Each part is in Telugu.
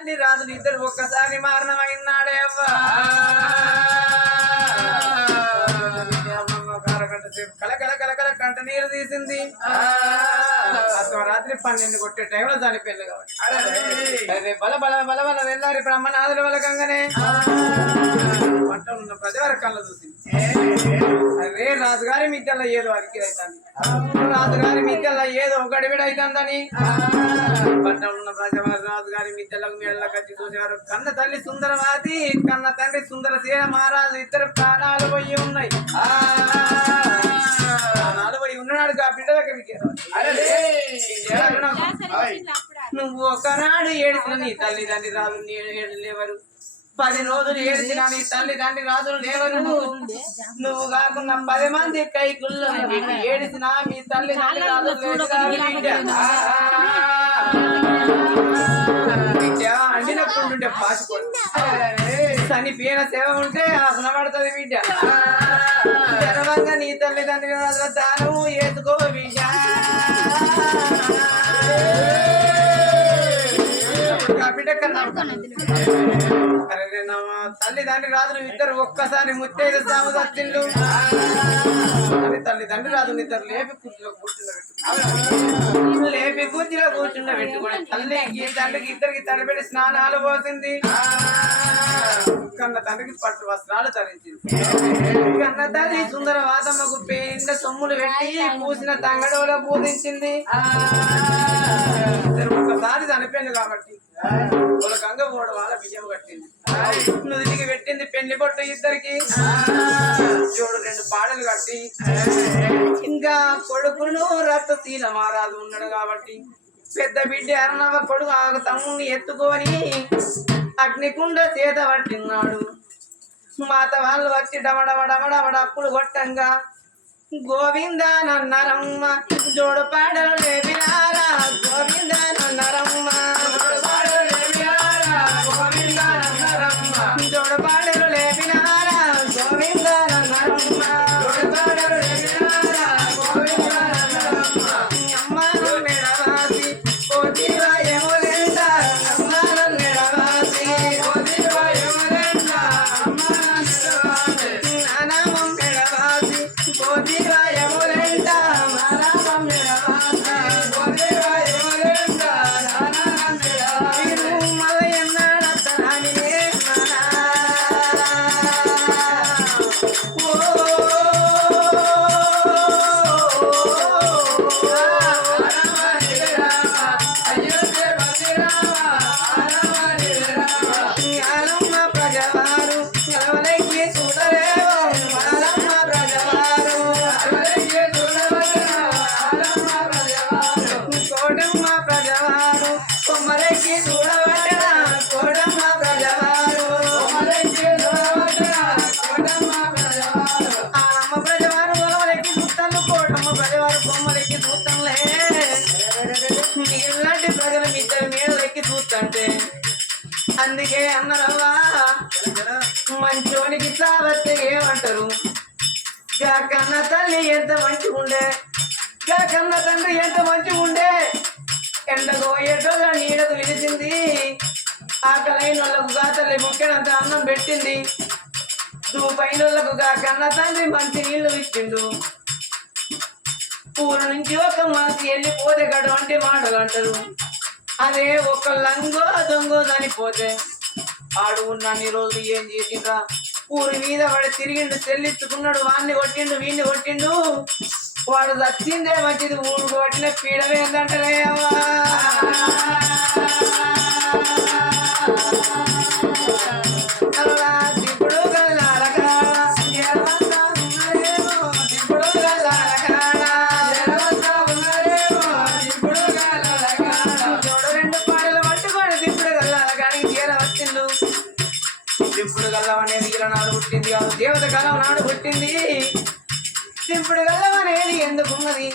తల్లి రాజులు ఇద్దరు ఒక్కసారి మారణమైనాడే అరగంట సేపు కల కల కల కల కంట నీరు తీసింది. రాత్రి పన్నెండు కొట్టే టైంలో చనిపోయింది కాబట్టి బల బల బల బల వెళ్ళారు బ్రహ్మనాథుల వల్ల గంగనే పట్ట ఉన్న ప్రజల కళ్ళ చూసింది. అరే రాజుగారి మిద్దెల్లో ఏదో అవుతుంది రాజుగారి మిద్దెల్లో ఏదో గడిబిడ వచ్చి చూసారు కన్న తల్లి సుందరవాది కన్న తండ్రి సుందర సేన మహారాజు ఇద్దరు ప్రాణాలు పోయి ఉన్నాయి ప్రాణాలు పోయి ఉన్నాడు ఆ బిడ్డ దగ్గరికి నువ్వు ఒకనాడు ఏడిచిన నీ తల్లిదండ్రి రాజు లేవరు పది రోజులు ఏడిచిన నీ తల్లిదండ్రి రాజులు లేవరు నువ్వు కాకుండా పది మంది కైకుల్లో ఏడిచిన మీ తల్లిదండ్రి రాజులు పాసిపోడు చనిపోయిన సేవ ఉంటే ఆసన పడుతుంది బిడ్డ. గర్వంగా నీ తల్లిదండ్రుల రాజుల దానము ఏసుకో బిడ్డ. తల్లిదండ్రి రాజులు ఇద్దరు ఒక్కసారి ముత్తైదు సాము అరే తల్లిదండ్రి రాజులు ఇద్దరు లేపి కూర్చులో కూర్చుండబెట్టు లేపి కూర్చులో తల్లి ఈ తండ్రికి ఇద్దరికి తడిపెట్టి స్నానాలు పోసింది. కన్న తండ్రికి పట్టు వస్త్రాలు ధరించింది. కన్న తల్లి సుందర వాతమ్మకు పేండ సొమ్ములు పెట్టి పూసిన తంగడోలో పూజించింది. ఒకసారి చనిపోయింది కాబట్టి వాళ్ళ బియ్యం కట్టింది. నుదిటికి పెట్టింది పెళ్ళి బొట్టు ఇద్దరికి. జోడు రెండు పాడలు కట్టి. ఇంకా కొడుకును రక్తశీల మారాదు ఉన్నాడు కాబట్టి పెద్ద బిడ్డ అన్నవ కొడుకు ఆ తమ్ముని ఎత్తుకొని అగ్నికుండ చేత పట్టినాడు. మాత వాళ్ళు వచ్చి డమడమడమడమడ అప్పులు కొట్టంగా గోవింద నన్నరమ్మ జోడు పాడలు లేపినారా గోవింద నన్నరమ్మ. అందుకే అన్నరవ్వా? మంచోనికి సావత్తే ఏమంటారు? గా కన్న తల్లి ఎంత మంచిగా ఉండే? గా కన్న తండ్రి ఎంత మంచిగా ఉండే? ఎండగో ఎటోగా నీడకు విలిసింది ఆకలైన వాళ్ళకు గా తల్లి అన్నం పెట్టింది. దూపైన వాళ్ళకు గా కన్న తండ్రి మంచి నీళ్ళు ఇచ్చిండు. ఊరు నుంచి ఒక మనసు వెళ్ళిపోతే గడవంటి మాటలు అంటారు. అదే ఒక లంగో దొంగో చనిపోతే ఆడు ఉన్నన్ని రోజులు ఏం చేసిండ్రా? ఊరి మీద వాడు తిరిగిండు చెల్లించుకున్నాడు వాడిని కొట్టిండు వీడిని కొట్టిండు. వాడు చచ్చిందే మంచిది ఊరు కొట్టిన పీడమే నాడు పుట్టింది దిప్పుడు గల్లం అనేది ఎందుకున్నది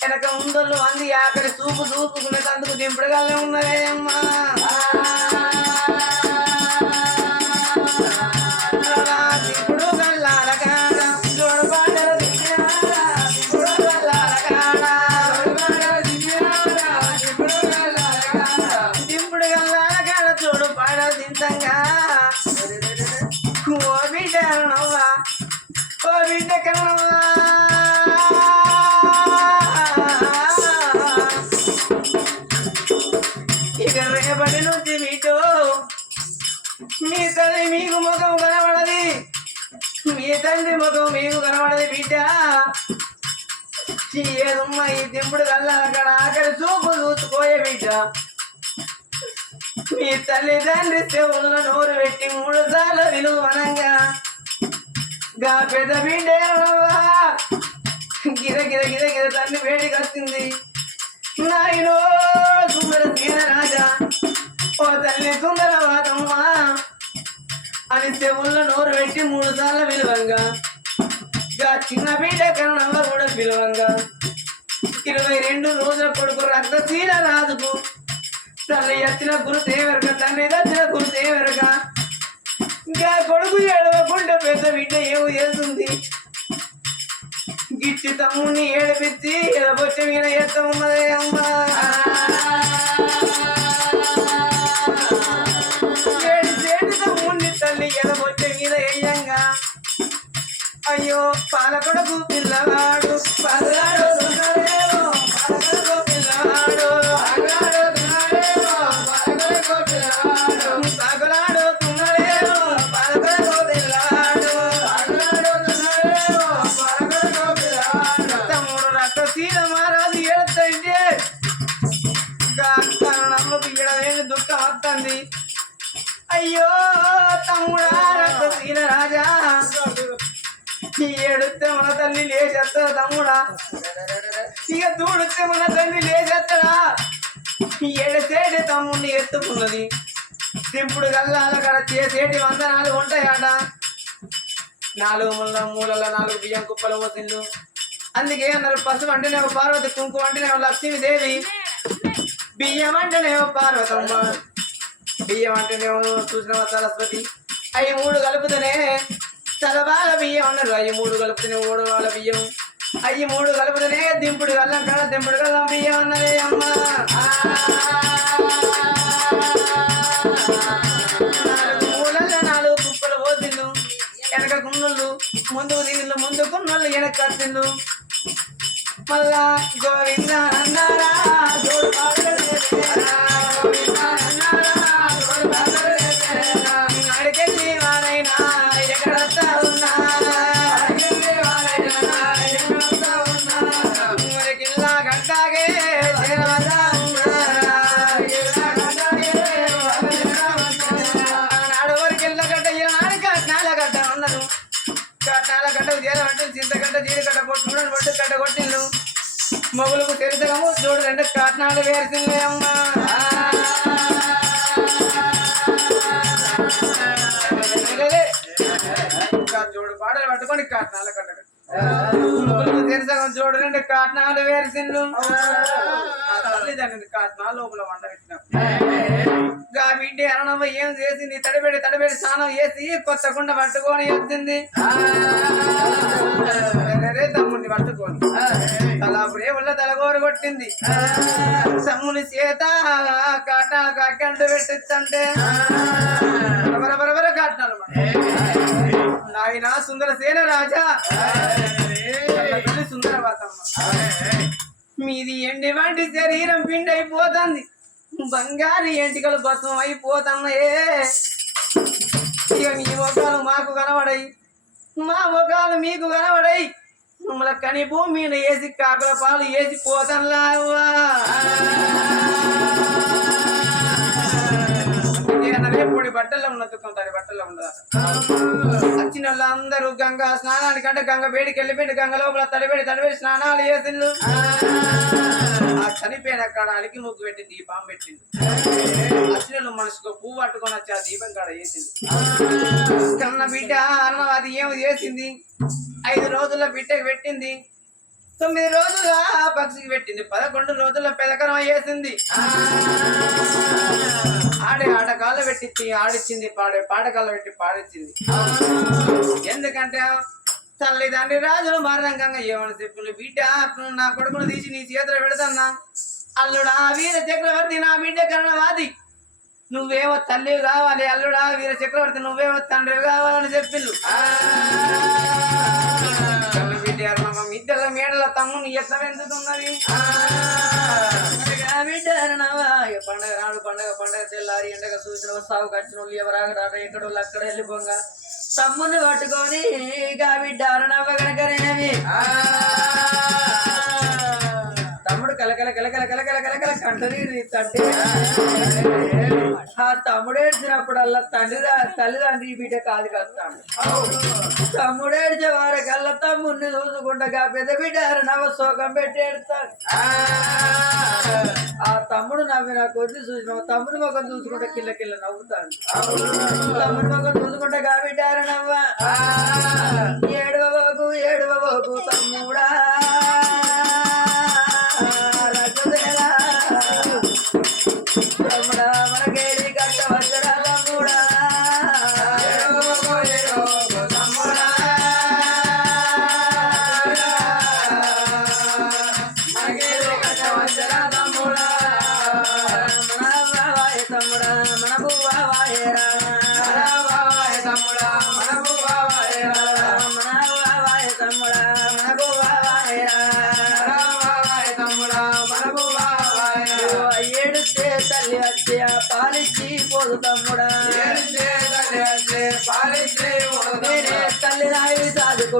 వెనక ముందళ్ళు అంది ఆఖరి చూపు చూపుకునేటందుకు దింపుడు గల్లం ఉన్నదేమ్మా ఓ ఇక రేపటి నుంచి మీతో మీ తల్లి మీకు ముఖం కనబడది. మీ తండ్రి ముఖం మీకు కనబడది బిడ్డ. ఏదమ్మా ఈ దింపుడు కల్లా అక్కడ అక్కడ చూపు చూసుకోయే బిడ్డ. మీ తల్లిదండ్రి చెవుల్లో నోరు పెట్టి మూడు సార్లు విలువనంగా గా పెద్ద బిడ్డ గిర గిర గిర గిర తల్లి వేడికి వచ్చింది. నాయనో సుందర సీన రాజా. ఓ తల్లి సుందరవాదమ్మా అని చెవుల్లో నోరు పెట్టి మూడు సార్లు విలువంగా గా చిన్న బిడ్డ కరణమ్మ కూడా విలువంగా ఇరవై రెండు రోజుల కొడుకు రక్తశీల రాజుకు. తల్లి ఎత్తిన గురు దేవరక తండ్రి దచ్చిన గురు దేవరక ఏడవకుండా పెద్ద బిడ్డ ఏమో చేస్తుంది. గిట్టి తమ్ముని ఏడిపించి ఎడబొచ్చ మీద ఎత్తమ్మదే అమ్మా తమ్ముని తల్లి ఎడబొచ్చ మీద వేయంగా. అయ్యో పాలకొడకు పిల్లవాడు. పల్లాడు దున్నడేమో, మన తండ్రి లేచేస్తాడా ఈ తమ్ముడిని ఎత్తుకున్నది. దింపుడు గల్లాల కాడ చేసేటి వందనాలు ఉంటాయట. నాలుగు ముళ్ళ మూలల నాలుగు బియ్యం కుప్పలు పోసిండు అందుకే అన్నారు పసుపు అంటేనేమో పార్వతి కుంకుమ అంటేనే లక్ష్మీదేవి. బియ్యం అంటేనేమో పార్వతమ్మ. బియ్యం అంటేనేమో చూసిన సరస్వతి. అవి మూడు కలుపుతూనే తలబాల బియ్యం అన్నారు. అవి మూడు కలుపుతూనే మూడు వాళ్ళ బియ్యం. అయ్యి మూడు కలుపుతూనే దింపుడు గల్లం కాడ దింపుడు గల్లం బియ్యం అన్నదే అమ్మ. నాలుగు నాలుగు కుప్పలు పోతిల్లు వెనక కున్నుళ్ళు ముందుకు దిగుళ్ళు ముందు కున్నుళ్ళు వెనక కత్తిళ్ళు మళ్ళా గోవింద అన్నారా జోడు గోవింద అన్నారా, మొగులకు చూడు రెండు కట్నాలు వేసింది అమ్మా. చూడు పాటలు పట్టుకొని కట్నాలు కట్ట మొగులకు చూడు రెండు కట్నాలు వేసిండు తల్లిదండ్రులు కట్నాలు లోపల వండ పెట్టిన గా బిడ్డ అరణమ్మ ఏం చేసింది? తడిబెడి తడిబెడి స్నానం చేసి కొత్త కుండ పట్టుకొని వచ్చింది. తమ్ముడిని పట్టుకొని. తలాపుడే ఉల్ల తలగోరు కొట్టింది. సమ్ముని చేత కాటాలు కక్కంటు పెట్టిందంటే. బరబరబర కాటాలు నాయన సుందర సేన రాజా. సుందర మీది ఎండి వంటి శరీరం పిండి అయిపోతుంది బంగారు ఎంటికలు భస్మం అయిపోతున్నాయే ఇక మీ ముఖాలు మాకు కనబడాయి మా ముఖాలు మీకు కనబడాయి మమ్మల్ని కని భూమి మీద వేసి కాకుల పాలు వేసి పోతన్లావా పొడి బట్టల్లో ఉన్న దుఃఖం తడి బట్టల్లో ఉండదు వచ్చిన వాళ్ళందరూ గంగ స్నానానికి అంటే గంగ వేడికి వెళ్ళిపోయింది గంగ లోపల తడిబెడి తడిబెడి స్నానాలు చేసిండు. ఆ చనిపోయిన కాడ అలికి ముగ్గు పెట్టి దీపం పెట్టింది వచ్చిన మనసుకు పువ్వు పట్టుకొని వచ్చి ఆ దీపం కాడ వేసింది కన్న బిడ్డ అన్నం అది ఏం చేసింది? ఐదు రోజుల బిడ్డకి పెట్టింది. తొమ్మిది రోజుల పక్షికి పెట్టింది. పదకొండు రోజుల పెదకరం వేసింది ఆటకాలు పెట్టించి ఆడిచ్చింది పాడే పాటకాలు పెట్టి పాడిచ్చింది. ఎందుకంటే తల్లిదండ్రి రాజులు మరణంగా ఏమని చెప్పులు బిడ్డ నా కొడుకును తీసి నీ చేతిలో పెడతాన్నా అల్లుడా వీర చక్రవర్తి నా బిడ్డ కరణవాది. నువ్వేమో తల్లి కావాలి అల్లుడా వీర చక్రవర్తి నువ్వేమో తండ్రి కావాలని చెప్పిండు మిద్దెల మేడల తమ్ముని పెంచుతున్నది? బిడ్డ పండగ నాడు పండగ పండగ తెల్లారి ఎండగా చూసిన సాగు కట్టిన వాళ్ళు ఎవరాగడా ఎక్కడో అక్కడ వెళ్ళిపోగా తమ్ముని పట్టుకొని గా బిడ్డ అరుణవ్వ కనుకనేవి తమ్ముడు కలకల కలకల కలకల కలకల కంటనీరు తండ్రి ఆ తమ్ముడు ఏడ్చినప్పుడల్లా తండ్రి తల్లిదండ్రి బిడ్డ కాదు కస్తాడు తమ్ముడు ఏడ్చే వారికల్లా తమ్ముడిని చూసుకుంటా పెద్ద బిడ్డ నవ్వ శోకం పెట్టి ఏడుతాడు ఆ! కొద్ది చూసిన తమ్ముడి ముఖం చూసుకుంటే కిల్ల కిల్ల నవ్వుతాడు తమ్ముడి ముఖం చూసుకుంటే నవ్వ ఏడవబోకు ఏడవబోకు తమ్ముడా.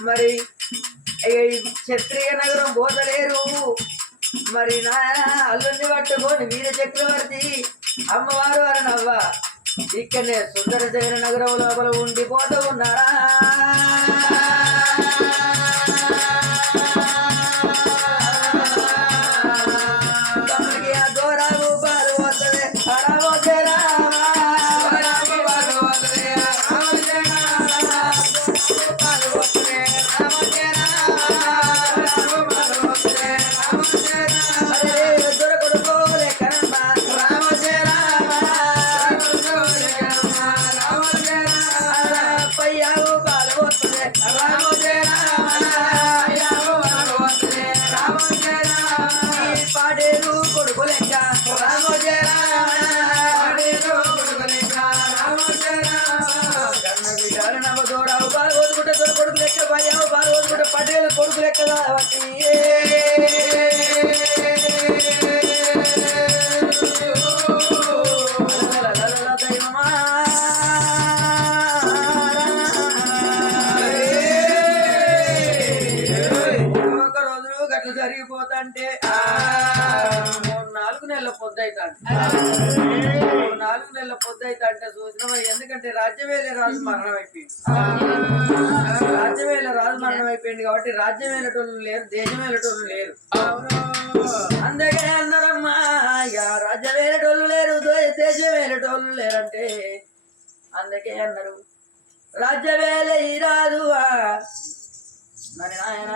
మరి క్షత్రియ నగరం పోతలేరు మరి నాయన అల్లుని పట్టుకొని వీర చక్రవర్తి అమ్మవారు అరణవ్వ ఇక్కడనే సుందర జగన్ నగరం లోపల ఉండిపోతూ ఉన్నారా? కొడుకు లెక్క పయ్యావు పాలు వదుకుంటే పటేలు కొడుకు లెక్క జరిగిపోతుంటే మూడు నాలుగు నెలల మూడు నాలుగు నెలల పొద్దైతే చూసినామా ఎందుకంటే రాజ్యవేలే రాజు మరణం అయిపోయింది. రాజ్యవేల రాజు మరణం అయిపోయింది కాబట్టి రాజ్యం వెళ్ళటోళ్ళు లేరు దేశం వెళ్ళటోళ్ళు లేరు. అందుకే అన్నారమ్మా ఇక రాజ్యం వేరేటోళ్ళు లేరు దేశం వేరేటోళ్ళు లేరంటే అందుకే అన్నారు రాజ్యవేల ఈ రాదు మరి నాయన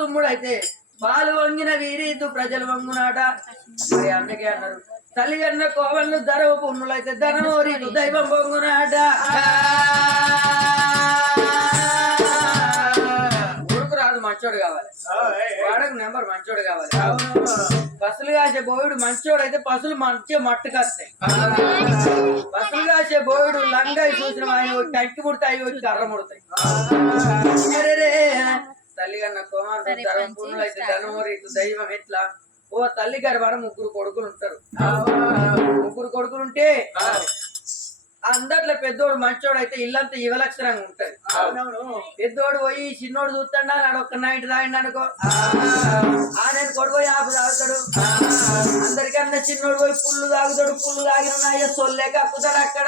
తుమ్ముడైతే బాలు పాలు వంగిన వీరీతు ప్రజలు వంగునాట. మరి అందుకే అన్నారు. తల్లిగన్న కోవళ్ళు ధరవు పుణ్యులైతే ధనము దైవం పొంగునాట కొడుకు రాదు మంచోడు కావాలి. వాడకు నెంబర్ మంచోడు కావాలి. పసులు కాసే బోయుడు మంచోడు అయితే పసులు మంచిగా మట్టు కాస్తాయి. పసులు కాసే బోయుడు లంగా చూసిన ఆయన కంకి ముడతాయి వచ్చి కర్ర ముడతాయి. తల్లి కన్న కుమారుడు అయితే ధనము రీతు దైవం ఎట్లా? ఓ తల్లి గర్భాన ముగ్గురు కొడుకులు ఉంటారు. ముగ్గురు కొడుకులు ఉంటే అందట్లో పెద్దోడు మంచోడు అయితే ఇల్లంతా ఇవలక్షణంగా ఉంటది. పెద్దోడు పోయి చిన్నోడు చూస్తాడా? నాడు ఒక్క నైట్ తాగిండు అనుకో. ఆ నేను కొడు పోయి ఆపు తాగుతాడు? అందరికన్నా చిన్నోడు పోయి పుల్లు తాగుతాడు. పుల్లు తాగిన నాయ సొల్లే కప్పుతాడు అక్కడ.